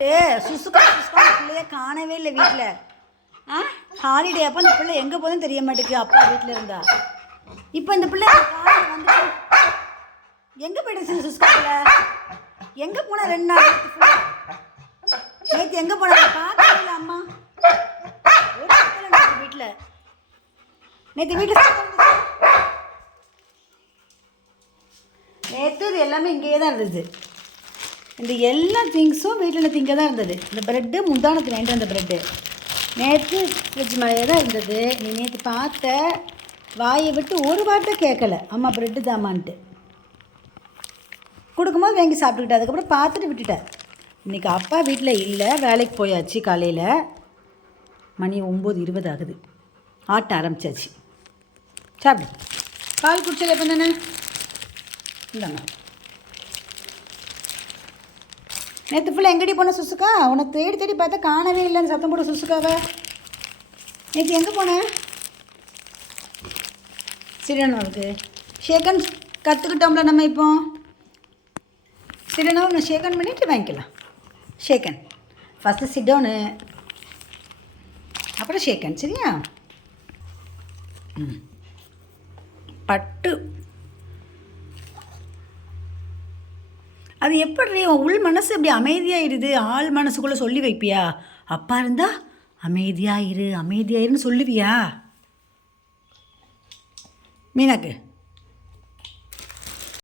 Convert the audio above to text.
ஏ சுசுக்கா சுசுக்கா பிள்ளைய காணவே இல்லை வீட்டில் ஆ? ஹாலிடே அப்போ அந்த பிள்ளை எங்கே போதும் தெரிய மாட்டேங்குது அப்பா வீட்டில் இருந்தா. இப்போ இந்த பிள்ளை காலையில் வந்து எங்கே போயிடுச்சு சுசுக்கா பிள்ளை? எங்கே போன ரெண்டு நாள் நேற்று எங்கே போனாங்க பார்க்கல அம்மா. ஒரு வீட்டில் நேற்று வீட்டில் நேற்று இது எல்லாமே இங்கேயே தான் இருந்தது. இந்த எல்லா திங்ஸும் வீட்டில் திங்க தான் இருந்தது. இந்த ப்ரெட்டு முந்தானத்துக்கு வேண்டிய அந்த ப்ரெட்டு நேற்று ஃப்ரிட்ஜ் மேலேயே தான் இருந்தது. நீ நேற்று பார்த்த வாயை விட்டு ஒரு வார்த்தை கேட்கல. அம்மா ப்ரெட்டு தாமான்ட்டு. கொடுக்கும்போது வாங்கி சாப்பிட்டுக்கிட்டேன் அதுக்கப்புறம் பார்த்துட்டு விட்டுட்டேன் இன்றைக்கி அப்பா வீட்டில் இல்லை வேலைக்கு போயாச்சு காலையில். மணி ஒம்பது இருபது ஆகுது. ஆட்ட ஆரம்பிச்சாச்சு. சாப்பிடு. பால் குடிச்சது எப்போ தானே? இல்லைம்மா நேற்று ஃபுல்லாக எங்கடி போன சுசுக்கா உன்னை தேடி தேடி பார்த்தா காணவே இல்லைன்னு சத்தம் போட சுசுக்காவை நேற்று எங்கே போனேன் சிறனவுக்கு ஷேக்கன் கற்றுக்கிட்டோம்ல நம்ம இப்போ. சிறனவு நான் ஷேக்கன் பண்ணிட்டு வாங்கிக்கலாம். ஷேக்கன் ஃபஸ்ட்டு சிட்டோனு அப்புறம் ஷேக்கன் சரியா? ம். பட்டு. அது எப்படி உன் உள் மனசு இப்படி அமைதியாயிடுது ஆள் மனசுக்குள்ளே சொல்லி வைப்பியா? அப்பா இருந்தா அமைதியாயிரு அமைதியாயிருன்னு சொல்லுவியா? மீனாக்கு